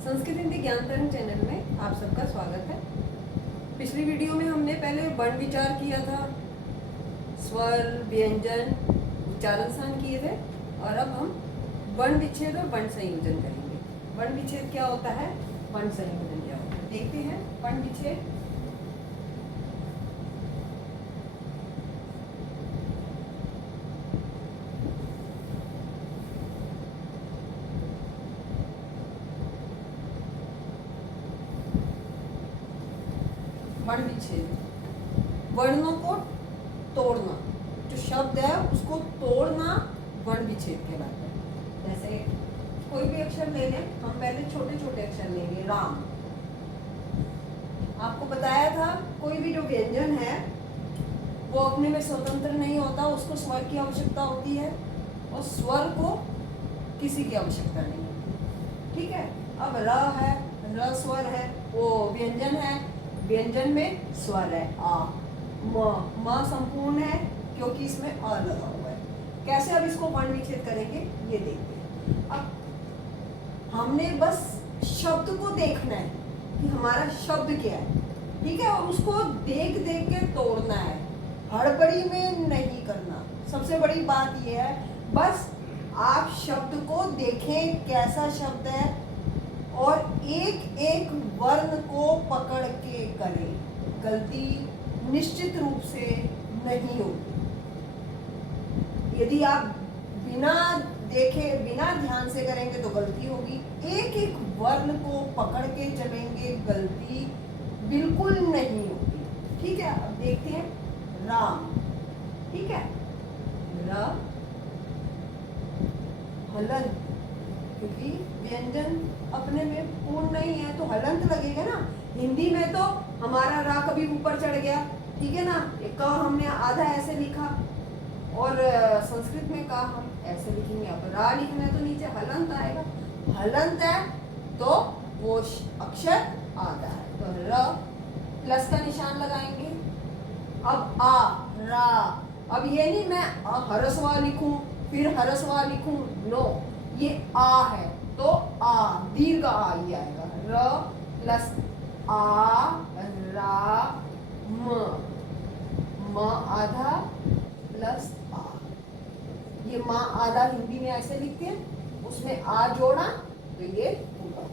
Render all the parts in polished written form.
संस्कृत हिंदी ज्ञान तरंग चैनल में आप सबका स्वागत है। पिछली वीडियो में हमने पहले वर्ण विचार किया था, स्वर, व्यंजन, उच्चारण स्थान किए थे और अब हम वर्ण विच्छेद और वर्ण संयोजन करेंगे। वर्ण विच्छेद क्या होता है, वर्ण संयोजन क्या होता है, देखते हैं। वर्ण विच्छेद वर्ण विच्छेद, वर्णों को तोड़ना, जो शब्द है उसको तोड़ना वर्ण विच्छेद कहलाता है। जैसे कोई भी अक्षर ले लें, हम पहले छोटे छोटे अक्षर लेंगे। राम, आपको बताया था कोई भी जो व्यंजन है वो अपने में स्वतंत्र नहीं होता, उसको स्वर की आवश्यकता होती है और स्वर को किसी की आवश्यकता नहीं होती। ठीक है, अब र है, र स्वर है, वो व्यंजन है, व्यंजन में स्वर है आ। म संपूर्ण है क्योंकि इसमें अ लगा हुआ है। कैसे अब इसको वर्ण विच्छेद करेंगे ये देखते हैं। अब हमने बस शब्द को देखना है कि हमारा शब्द क्या है, ठीक है, और उसको देख देख के तोड़ना है, हड़बड़ी में नहीं करना। सबसे बड़ी बात यह है, बस आप शब्द को देखें कैसा शब्द है और एक एक वर्ण को पकड़ के करें। गलती निश्चित रूप से नहीं होगी। यदि आप बिना देखे बिना ध्यान से करेंगे तो गलती होगी। एक एक वर्ण को पकड़ के चलेंगे, गलती बिल्कुल नहीं होगी। ठीक है, अब देखते हैं। राम, ठीक है, र हलन, क्योंकि व्यंजन अपने में पूर्ण नहीं है तो हलंत लगेगा ना। हिंदी में तो हमारा रा कभी ऊपर चढ़ गया, ठीक है ना, क हमने आधा ऐसे लिखा और संस्कृत में का हम ऐसे लिखेंगे। अब रा लिखना है तो नीचे हलंत आएगा। हलंत है तो वो अक्षर आधा है, तो र प्लस का निशान लगाएंगे। अब आ, रा, अब ये नहीं मैं हरस्वा लिखूं फिर हरस्वा लिखूं, नो, ये आ है तो आ, दीर्घ आ ही आएगा। र प्लस आ, रा, म आधा प्लस आ। ये माँ आधा हिंदी में ऐसे लिखते हैं, उसमें आ जोड़ा तो ये पूरा।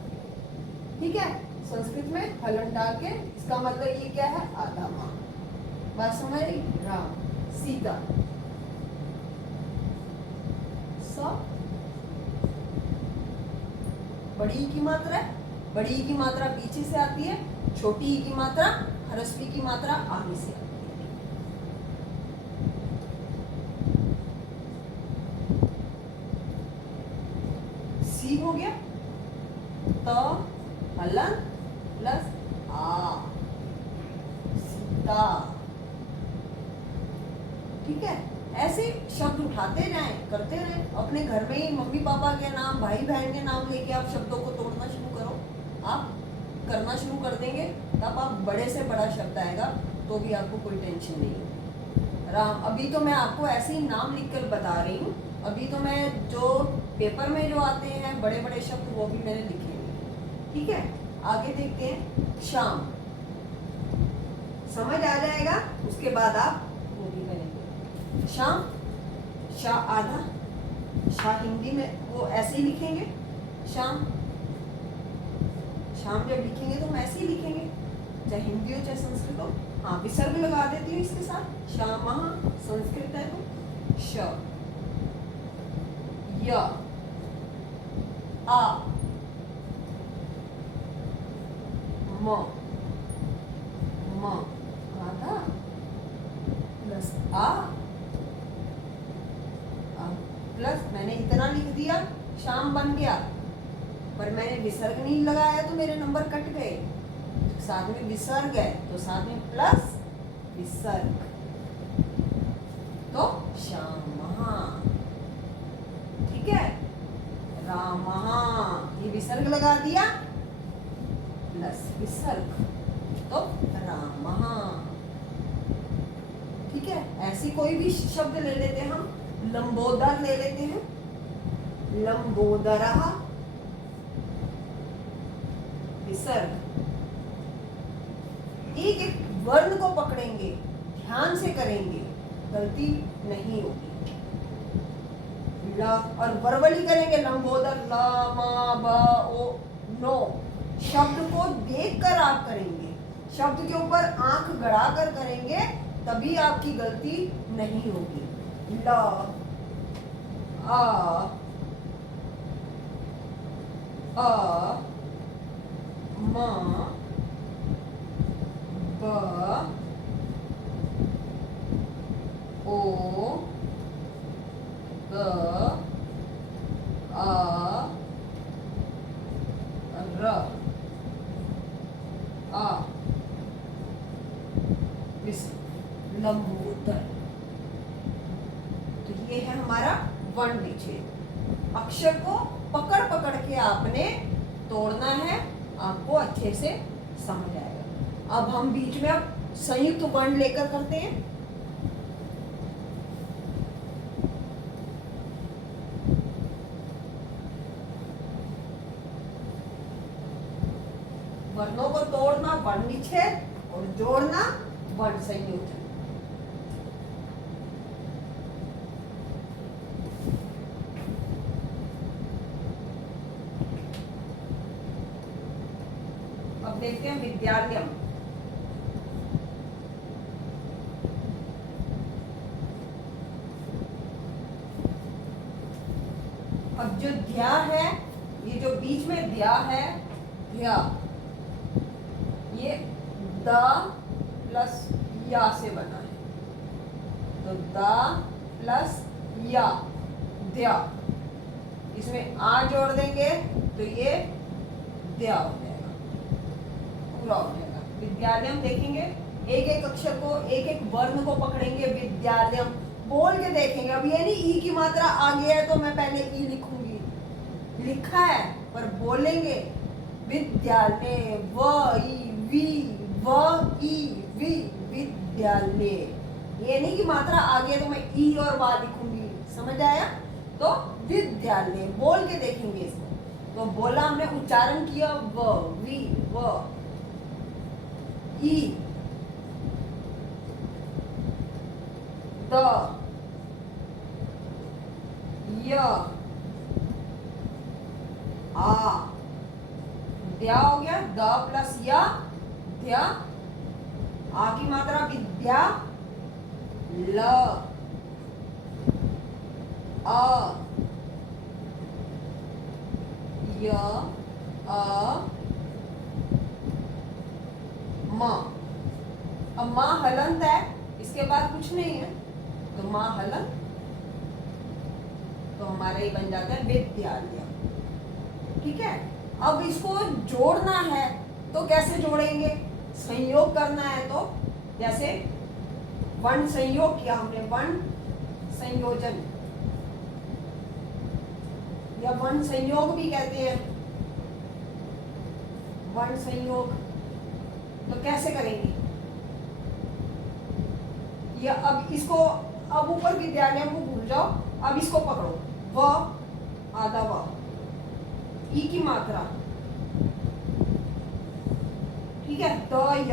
ठीक है, संस्कृत में हलन डाल के इसका मतलब ये क्या है, आधा माँ। बात समझ रही? राम, सीता, स, बड़ी की मात्रा है, बड़ी की मात्रा पीछे से आती है, छोटी की मात्रा, ह्रस्वी की मात्रा आगे से आती है। सी हो गया, त हलन प्लस आ, सीता। ठीक है, ऐसे शब्द उठाते जाएं, करते रहें। अपने घर में ही मम्मी पापा के नाम, भाई बहन के नाम लेके आप शब्दों को तोड़ना शुरू करो। आप करना शुरू कर देंगे तब आप बड़े से बड़ा शब्द आएगा तो भी आपको कोई टेंशन नहीं है। राम, अभी तो मैं आपको ऐसे ही नाम लिखकर बता रही हूँ। अभी तो मैं जो पेपर में जो आते हैं बड़े बड़े शब्द वो भी मैंने लिखे हैं। ठीक है, आगे देखते हैं। शाम, समझ आ जाएगा, उसके बाद आप वो भी करेंगे। शाम, शाह आधा, शाह हिंदी में वो ऐसे ही लिखेंगे। शाम, शाम जब लिखेंगे तो हम ऐसे ही लिखेंगे, चाहे हिंदी हो चाहे संस्कृत हो। हाँ, विसर्ग लगा देती हूँ इसके साथ। श्याम, संस्कृत है तो श, य, आ, म आधा प्लस आ प्लस मैंने इतना लिख दिया, शाम बन गया, पर मैंने विसर्ग नहीं लगाया तो मेरे नंबर कट गए। साथ में विसर्ग है तो साथ में प्लस विसर्ग, तो श्याम। ठीक है, राम, ये विसर्ग लगा दिया प्लस विसर्ग तो राम। ठीक है, ऐसी कोई भी शब्द ले लेते हैं हम। लंबोदर ले लेते हैं, लंबोदरः, विसर्ग। एक एक वर्ण को पकड़ेंगे, ध्यान से करेंगे, गलती नहीं होगी। ल और वर्बली करेंगे, लंबोदर ल म ब ओ नो। शब्द को देखकर आप करेंगे, शब्द के ऊपर आंख गड़ा कर करेंगे, तभी आपकी गलती नहीं होगी। ल आ म ब ओ ग आ र आ लंबोदर। तो ये है हमारा वर्ण विच्छेद। अक्षर को पकड़ पकड़ के आपने तोड़ना है, आपको अच्छे से समझ आएगा। अब हम बीच में अब संयुक्त वर्ण लेकर करते हैं। वर्णों को तोड़ना वर्ण विच्छेद और जोड़ना वर्ण संयोजन। अब देखते हैं विद्यालयम। अब जो ध्या है, ये जो बीच में ध्या है, ध्या, ये द प्लस या से बना है। तो द प्लस या, द्या, इसमें आ जोड़ देंगे तो ये द्या हो जाएगा, पूरा हो जाएगा। विद्यालयम देखेंगे, एक एक अक्षर को, एक एक वर्ण को पकड़ेंगे, विद्यालयम बोल के देखेंगे। अब ये नहीं ई की मात्रा आगे है तो मैं पहले ई लिखूंगी, लिखा है पर बोलेंगे विद्यालय, व ई वी, व ई वी, विद्यालय। ये नहीं कि मात्रा आगे है तो मैं ई और वा लिखूंगी, समझ आया? तो विद्यालय बोल के देखेंगे इसको। तो बोला हमने, उच्चारण किया, व वी व ई, द य आ, द्या हो गया, द प्लस या, द्या, आ की मात्रा विद्या, ल अ य अ म। अब मां हलंत है, इसके बाद कुछ नहीं है, तो मां हलंत, तो हमारा ये बन जाता है विद्यालय। ठीक है। अब इसको जोड़ना है तो कैसे जोड़ेंगे? संयोग करना है तो जैसे वर्ण संयोग किया हमने, वर्ण संयोजन या वर्ण संयोग भी कहते हैं, वर्ण संयोग। तो कैसे करेंगे? या अब इसको, अब ऊपर विद्यालय को भूल जाओ, अब इसको पकड़ो, व आधा व, ई की मात्रा, ठीक है, द य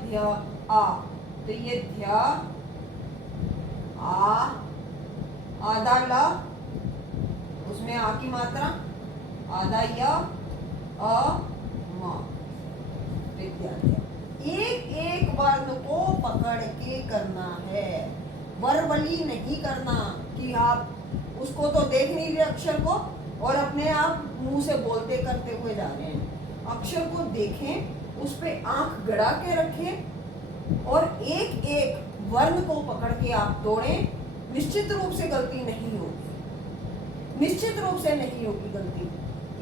ध्य आ, तो ये ध्या आ, आधा ल, उसमें आ की मात्रा, आधा य अ म, विद्यालय। एक एक वर्ण को पकड़ के करना है, वर्बली नहीं करना कि आप उसको तो देख नहीं रहे अक्षर को और अपने आप मुंह से बोलते करते हुए जा रहे हैं। अक्षर को देखें, उस पे आंख गड़ा के रखें और एक एक वर्ण को पकड़ के आप तोड़ें। निश्चित रूप से गलती नहीं होगी, निश्चित रूप से नहीं होगी गलती।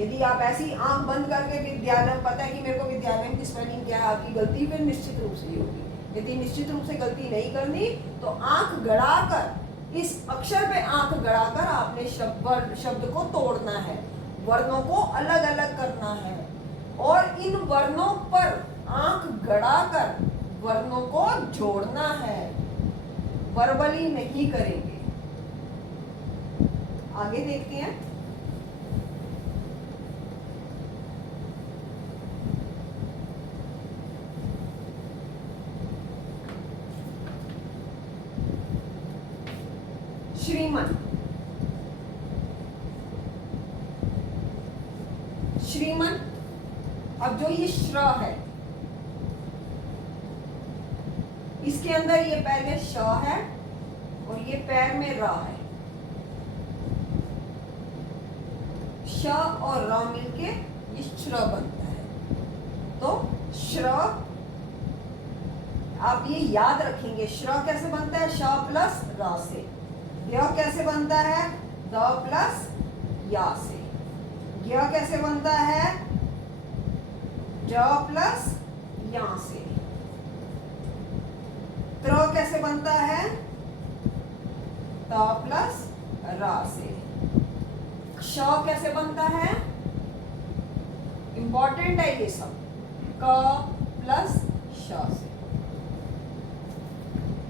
यदि आप ऐसी आंख बंद करके विद्यालय, पता है कि मेरे को विद्यालय की स्पेलिंग क्या है, आपकी गलती फिर निश्चित रूप से ही होगी। यदि निश्चित रूप से गलती नहीं करनी तो आंख गड़ाकर, इस अक्षर पे आंख गड़ाकर आपने शब्द को तोड़ना है, वर्णों को अलग अलग करना है और इन वर्णों पर आंख गड़ाकर वर्णों को जोड़ना है, वर्बली नहीं करेंगे। आगे देखते हैं। श्रीमन, श्रीमन। अब जो ये श्र है, इसके अंदर ये पहले श है और ये पैर में र है। श और र मिलके ये श्र बनता है। तो श्र, आप ये याद रखेंगे, श्र कैसे बनता है? श प्लस र से। य कैसे बनता है? द प्लस या से। य कैसे बनता है? ज प्लस या से। त्र कैसे बनता है? त प्लस रा से। श कैसे बनता है? इंपॉर्टेंट है ये सब, क प्लस श से।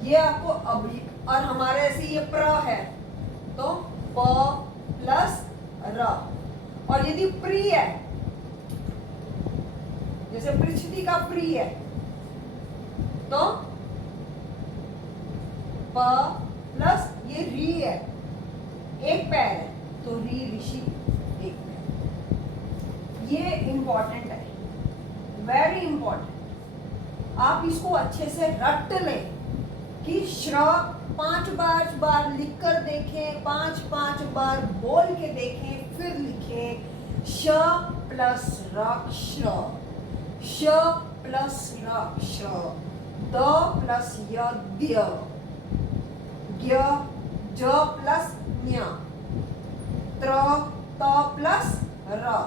ये आपको अभी, और हमारे ऐसे ये प्र है तो प प्लस र। और यदि प्री है, जैसे पृछ्वी का प्री है तो प प्लस ये री है, एक पैर है तो री ऋषि एक पैर। ये इंपॉर्टेंट है, वेरी इंपॉर्टेंट। आप इसको अच्छे से रट लें कि श्र 5 बार लिख कर देखें, 5 बार बोल के देखें, फिर लिखें। श प्लस र श्र, श प्लस र श्र, द प्लस य द्य, ज्ञ ज प्लस ञ, त्र त प्लस र,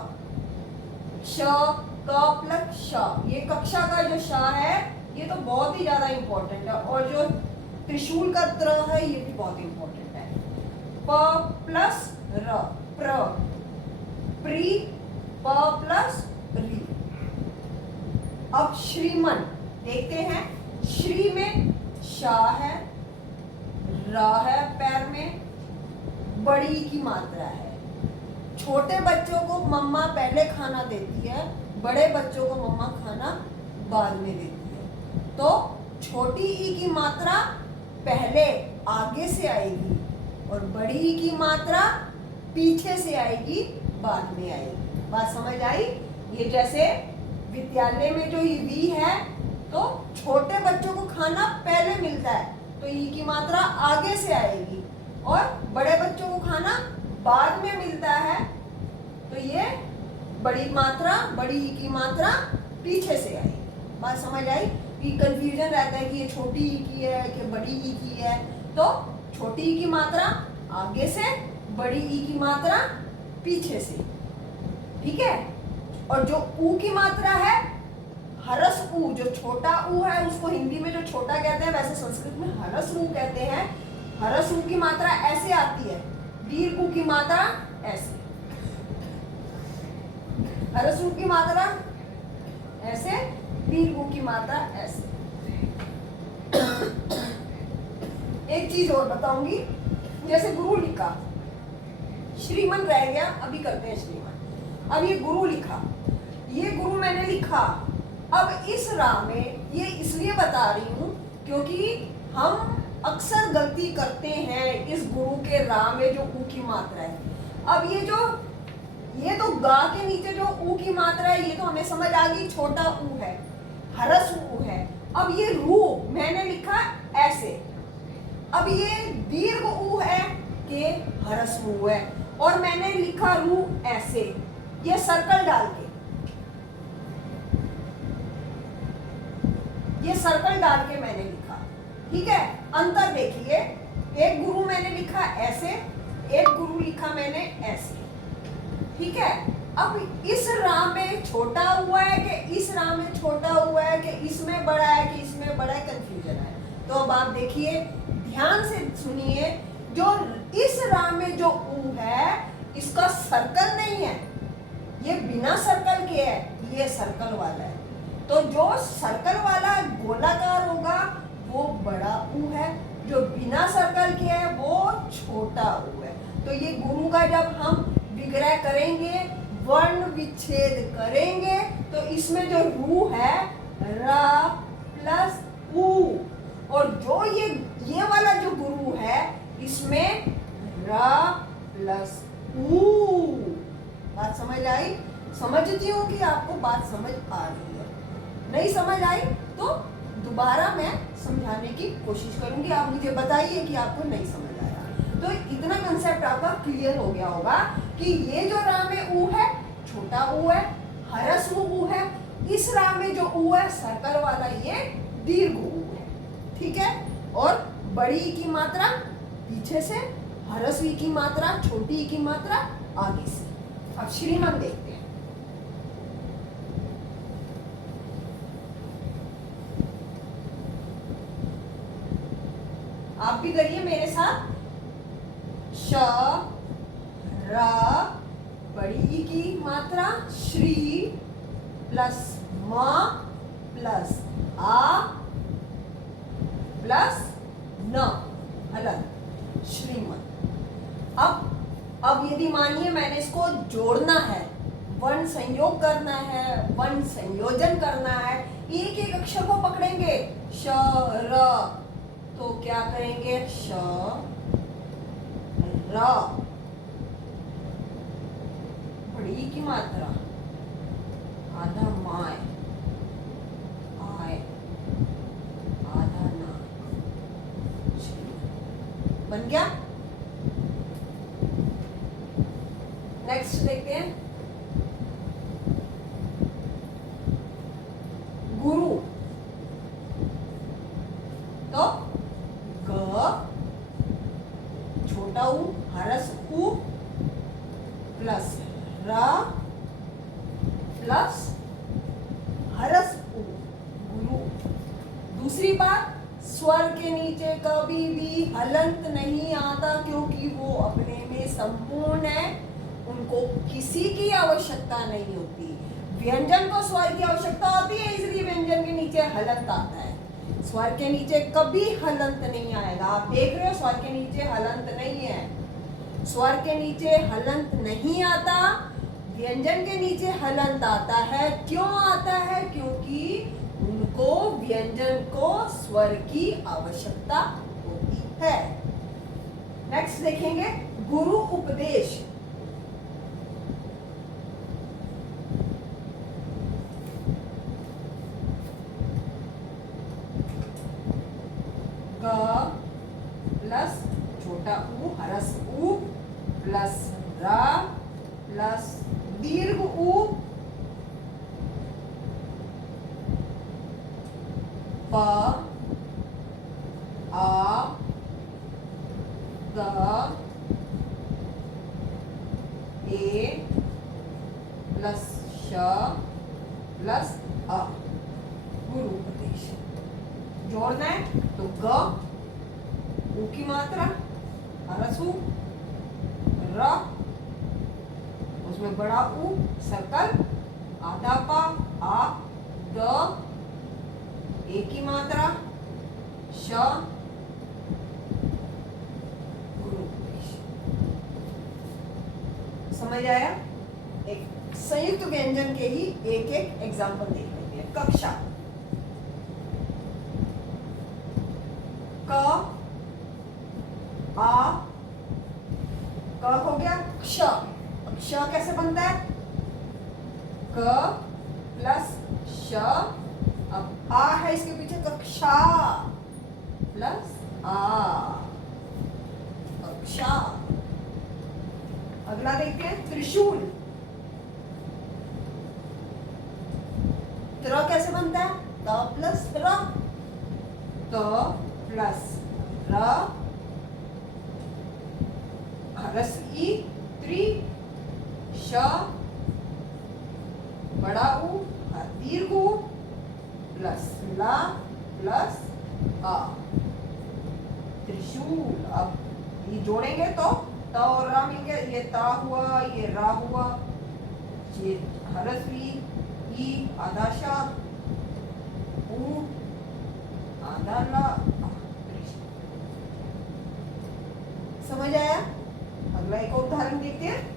श क प्लस श। ये कक्षा का जो श है ये तो बहुत ही ज्यादा इंपॉर्टेंट है। और जो त्रिशूल का त्र है ये भी बहुत इंपॉर्टेंट है। प प्लस र, प्र, प्री, प प्लस री। अब श्रीमन देखते हैं। श्री में श है, र है पैर में, बड़ी की मात्रा है। छोटे बच्चों को मम्मा पहले खाना देती है, बड़े बच्चों को मम्मा खाना बाद में देती है। तो छोटी ई की मात्रा पहले आगे से आएगी और बड़ी ई की मात्रा पीछे से आएगी, बाद में आएगी। बात समझ आई? ये जैसे विद्यालय में जो ई वी है तो छोटे बच्चों को खाना पहले मिलता है तो ई की मात्रा आगे से आएगी, और बड़े बच्चों को खाना बाद में मिलता है तो ये बड़ी मात्रा, बड़ी ई की मात्रा पीछे से आएगी। बात समझ आई? ये कंफ्यूजन रहता है कि ये छोटी ई की है कि बड़ी ई की है। तो छोटी ई की मात्रा आगे से, बड़ी ई की मात्रा पीछे से। ठीक है? और जो ऊ की मात्रा है, हरस ऊ, जो छोटा ऊ है उसको हिंदी में जो छोटा कहते हैं वैसे संस्कृत में हरस ऊ कहते हैं। हरस ऊ की मात्रा ऐसे आती है, दीर्घ ऊ की मात्रा ऐसे, हरस ऊ की मात्रा ऐसे, दीर्घ ऊ की मात्रा ऐसे। एक चीज और बताऊंगी, जैसे गुरु लिखा, श्रीमन रह गया, अभी करते हैं श्रीमन। अब ये गुरु लिखा, ये गुरु मैंने लिखा। अब इस राह में ये इसलिए बता रही हूं क्योंकि हम अक्सर गलती करते हैं इस गुरु के राह में जो ऊ की मात्रा है। अब ये तो गा के नीचे जो ऊ की मात्रा है ये तो हमें समझ आ गई, छोटा ऊ है, हरस ऊ है। अब ये रू मैंने लिखा ऐसे, अब ये दीर्घ ऊ है कि हरस ऊ है, और मैंने लिखा रू ऐसे, ये सर्कल डाल के, ये सर्कल डाल के मैंने लिखा। ठीक है? अंतर देखिए, एक गुरु मैंने लिखा ऐसे, एक गुरु लिखा मैंने ऐसे। ठीक है? अब इस राह में छोटा हुआ है कि इस राह में छोटा हुआ है कि इसमें बड़ा है कि इसमें बड़ा है, कंफ्यूजन है। तो अब आप देखिए, ध्यान से सुनिए, जो इस राह में जो ऊ है इसका सर्कल नहीं है, ये बिना सर्कल के है, ये सर्कल वाला है। तो जो सर्कल वाला गोलाकार होगा वो बड़ा ऊ है, जो बिना सर्कल के है वो छोटा ऊ है। तो ये गुरु का जब हम विग्रह करेंगे, वर्ण विच्छेद करेंगे, तो इसमें जो रू है रा प्लस ऊ, और जो ये वाला जो गुरु है इसमें र प्लस ऊ। बात समझ आई? समझती हूँ कि आपको बात समझ आ रही है। नहीं समझ आई तो दोबारा मैं समझाने की कोशिश करूंगी, आप मुझे बताइए कि आपको नहीं समझ आया। तो इतना कंसेप्ट आपका क्लियर हो गया होगा कि ये जो रा में ऊ है छोटा ऊ है, हरस ऊ है, इस रा में जो ऊ है सर्कल वाला ये दीर्घ ऊ है, ठीक है। और बड़ी ई की मात्रा पीछे से, हरस ई की मात्रा, छोटी ई की मात्रा आगे से। अब श्रीमान देखते हैं। आप भी करिए मेरे साथ। श र बड़ी ई की मात्रा श्री प्लस म प्लस आ प्लस न हलन श्रीमत। अब यदि मानिए मैंने इसको जोड़ना है, वर्ण संयोग करना है, वर्ण संयोजन करना है, एक एक अक्षर को पकड़ेंगे श र, तो क्या करेंगे श र बड़ी की मात्रा आधा माय आय आधा ना बन गया। नेक्स्ट देखते हैं गुरु। तो ग छोटा ऊ हरस ऊ प्लस रा प्लस हरस ऊ गुरु। दूसरी बात, स्वर के नीचे कभी भी हलंत नहीं आता क्योंकि वो अपने में संपूर्ण है, उनको किसी की आवश्यकता नहीं होती। व्यंजन को स्वर की आवश्यकता होती है, इसलिए व्यंजन के नीचे हलंत आता है। स्वर के नीचे कभी हलंत नहीं आएगा। आप देख रहे हो स्वर के नीचे हलंत नहीं है, स्वर के नीचे हलंत नहीं आता, व्यंजन के नीचे हलंत आता है। क्यों आता है? क्योंकि उनको व्यंजन को स्वर की आवश्यकता होती है। नेक्स्ट देखेंगे गुरु उपदेश। ग प्लस छोटा ऊ हरस ऊ प्लस रा प्लस दीर्घ ऊ प आ ग ए प्लस श प्लस अ। गुरु उपदेश जोड़ना है तो ग ऊ की मात्रा हरसू र, उसमें बड़ा ऊ सर्कल आधा पा आ द ए की मात्रा श गुरु उपदेश। समझ आया? एक संयुक्त व्यंजन के ही एक एक एग्जाम्पल देख लेंगे। कक्षा क आ क हो गया क्ष। अब श कैसे बनता है? क प्लस श, अब आ है इसके पीछे कक्षा प्लस आ कक्षा। अगला देखते हैं त्रिशूल। त्र कैसे बनता है? त प्लस र, त प्लस र हरस ई त्रि श बड़ा ऊ दीर्घ ऊ प्लस ला प्लस आ त्रिशूल। अब ये जोड़ेंगे तो त और रा मिल गया, ये ता हुआ, ये रा हुआ, ये हरस ई आधा शा ऊ आधा ला। समझ आया? अगला एक और उदाहरण देखते हैं।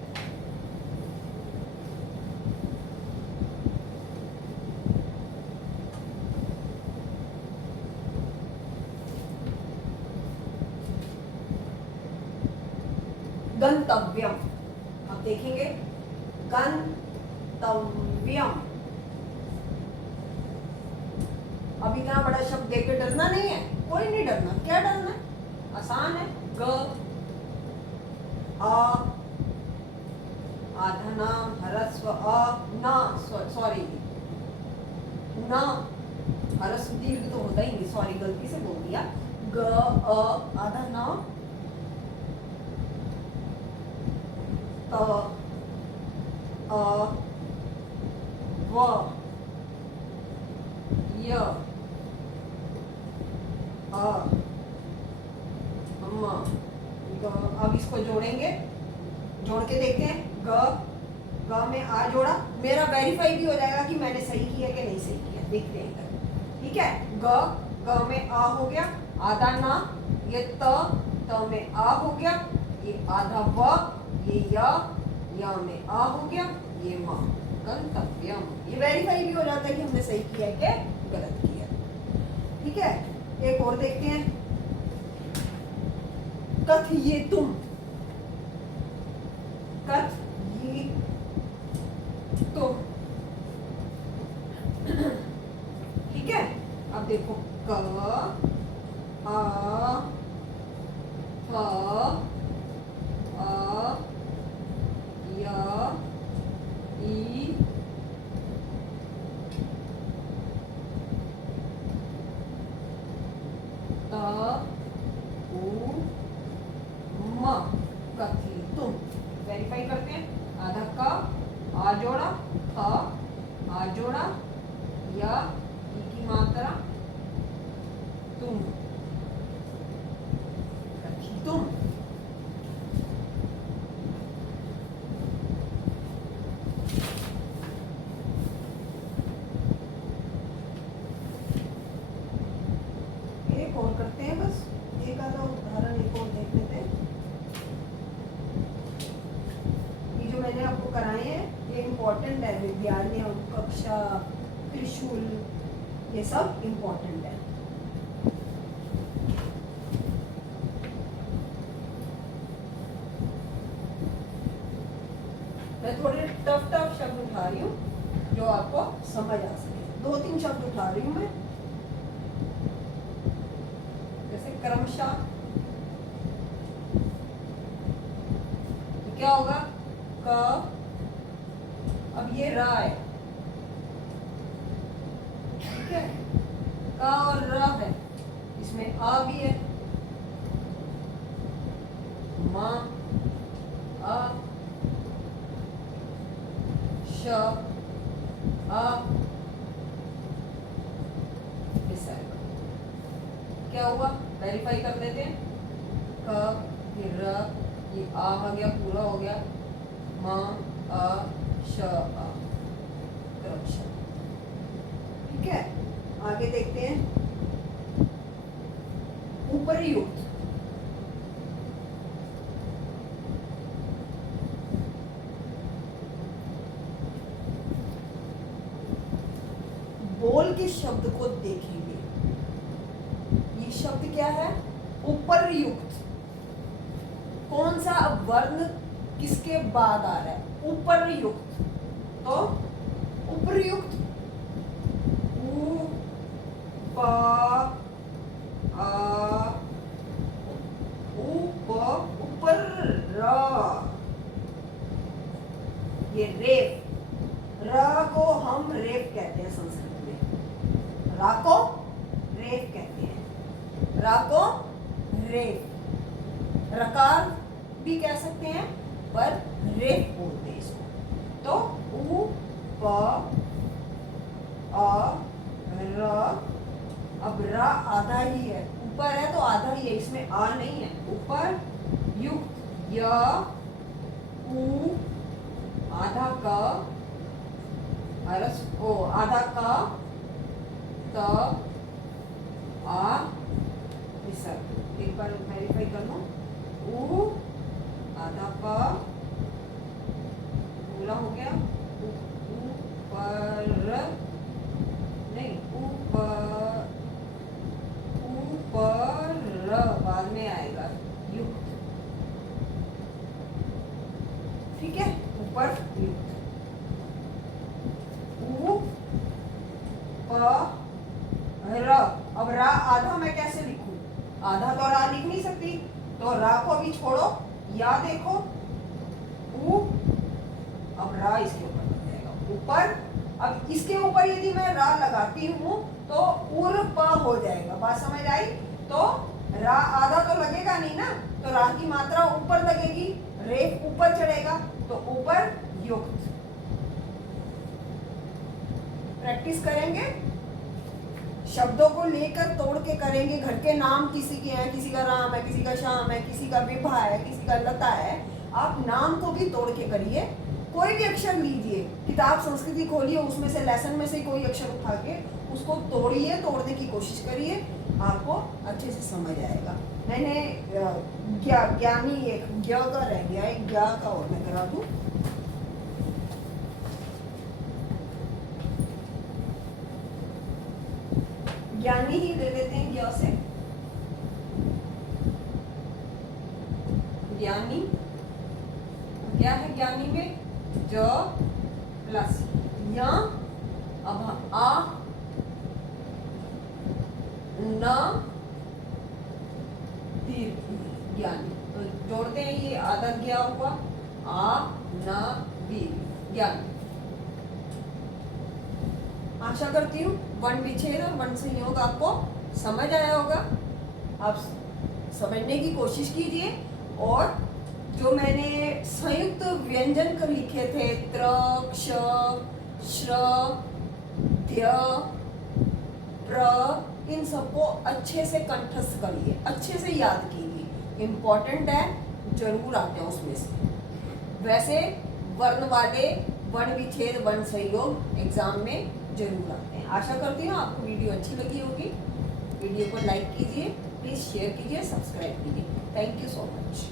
गंतव्यम। अब देखेंगे गंतव्यम। अब इतना बड़ा शब्द देख के डरना नहीं है, कोई नहीं डरना। क्या डरना है, आसान है। ग आ आधा ना ह्रस्व अ ना, सॉरी ना ह्रस्व दीर्घ तो होता ही नहीं, सॉरी गलती से बोल दिया। ग अ आधा ना त अ व य अ म ग। अब इसको जोड़ेंगे, जोड़ के देखते हैं। ग में आ जोड़ा, मेरा वेरीफाई भी हो जाएगा कि मैंने सही किया कि नहीं सही किया, देखते हैं। ठीक है, ग में आ हो गया, आधा ना, ये त में आ हो गया, ये आधा व, ये य में आ हो गया, ये म। गंतव्यम। ये वेरीफाई भी हो जाता है कि हमने सही किया है कि गलत किया। ठीक है, एक और देखते हैं। कथयितुम, कथयितुम। ठीक है, अब देखो क आ फ अ य ई त उ म। कथयितुम। वेरीफाई करते हैं। आधा क आ जोड़ा, थ आ जोड़ा, या ई की मात्रा तुम। कथयितुम। एक और करते हैं, बस एक आधा उदाहरण एक और देख लेते हैं। ये जो मैंने आपको कराए हैं ये इम्पोर्टेंट है। विद्यालय, कक्षा, त्रिशूल, ये सब इम्पोर्टेंट है। मैं थोड़े टफ शब्द उठा रही हूँ जो आपको समझ आ सके। 2-3 शब्द उठा रही हूँ मैं, जैसे क्रमशः। क्या होगा, क, अब ये रा है, ठीक है, क और र है, इसमें आ भी है, मा, अ, श, अ, क्या हुआ, वेरीफाई कर लेते हैं। क, फिर र, ये आ हो गया, पूरा हो गया, म, अ, श, अ, क्रमशः। ठीक है, आगे देखते हैं। उपर्युक्त। बोल के शब्द को देखेंगे। ये शब्द क्या है, उपर्युक्त। कौन सा वर्ण किसके बाद आ रहा है, उपर्युक्त। तो उपर्युक्त, उ प आ उप, ऊपर, र, ये रेफ। र को हम रेफ कहते हैं संस्कृत में, रा को रेफ कहते हैं, रा को रेफ। रकार भी कह सकते हैं पर रेफ बोलते हैं इसको। तो उ प आ र, अब रा आधा ही है, ऊपर है तो आधा ही है, इसमें आ नहीं है। ऊपर युक्त, य, उ, आधा क, ओ आधा क, त, आ, सर एक बार वेरीफाई कर लो। उ, आधा प, पूरा हो गया, ऊपर नहीं, ऊपर बाद में आएगा, युक्त। ऊपर युक्त, उ प र। अब रा आधा मैं कैसे लिखूं? आधा तो रा लिख नहीं सकती, तो रा को भी छोड़ो, या देखो उ, अब रा इसके ऊपर लग जाएगा ऊपर। अब इसके ऊपर यदि मैं रा लगाती हूं तो उर प हो जाएगा। बात समझ आई? तो रा आधा तो लगेगा नहीं ना, तो रा की मात्रा ऊपर लगेगी, रेफ ऊपर चढ़ेगा, तो ऊपर युक्त। प्रैक्टिस करेंगे, शब्दों को लेकर तोड़ के करेंगे। घर के नाम किसी के हैं, किसी का राम है, किसी का श्याम है, किसी का विभा है, किसी का लता है। आप नाम को भी तोड़ के करिए। कोई भी अक्षर लीजिए, किताब संस्कृति खोलिए, उसमें से लेसन में से कोई अक्षर उठा के उसको तोड़िए, तोड़ने की कोशिश करिए, आपको अच्छे से समझ आएगा। मैंने ज्ञानी एक ज्ञ का रह गया, एक ज्ञा का और मैं करा दूं। ज्ञानी ही दे देते हैं ज्ञ से। ज्ञानी क्या है? ज्ञानी में ज प्लस य, अब आ न दीर्घ ज्ञानी, तो जोड़ते हैं, ये आधा ज्ञा हुआ, आ न दीर्घ ज्ञानी। आशा करती हूँ वर्ण विच्छेद और वर्ण संयोग आपको समझ आया होगा। आप समझने की कोशिश कीजिए। और जो मैंने संयुक्त व्यंजन कर लिखे थे, त्र, क्ष, श्र, ध्य, प्र, इन सबको अच्छे से कंठस्थ करिए, अच्छे से याद कीजिए। इम्पोर्टेंट है, जरूर आते हैं उसमें से। वैसे वर्ण वाले वर्ण विच्छेद वर्ण संयोग एग्जाम में जरूर आते हैं। आशा करती हूँ आपको वीडियो अच्छी लगी होगी। वीडियो को लाइक कीजिए, प्लीज शेयर कीजिए, सब्सक्राइब कीजिए। Thank you so much.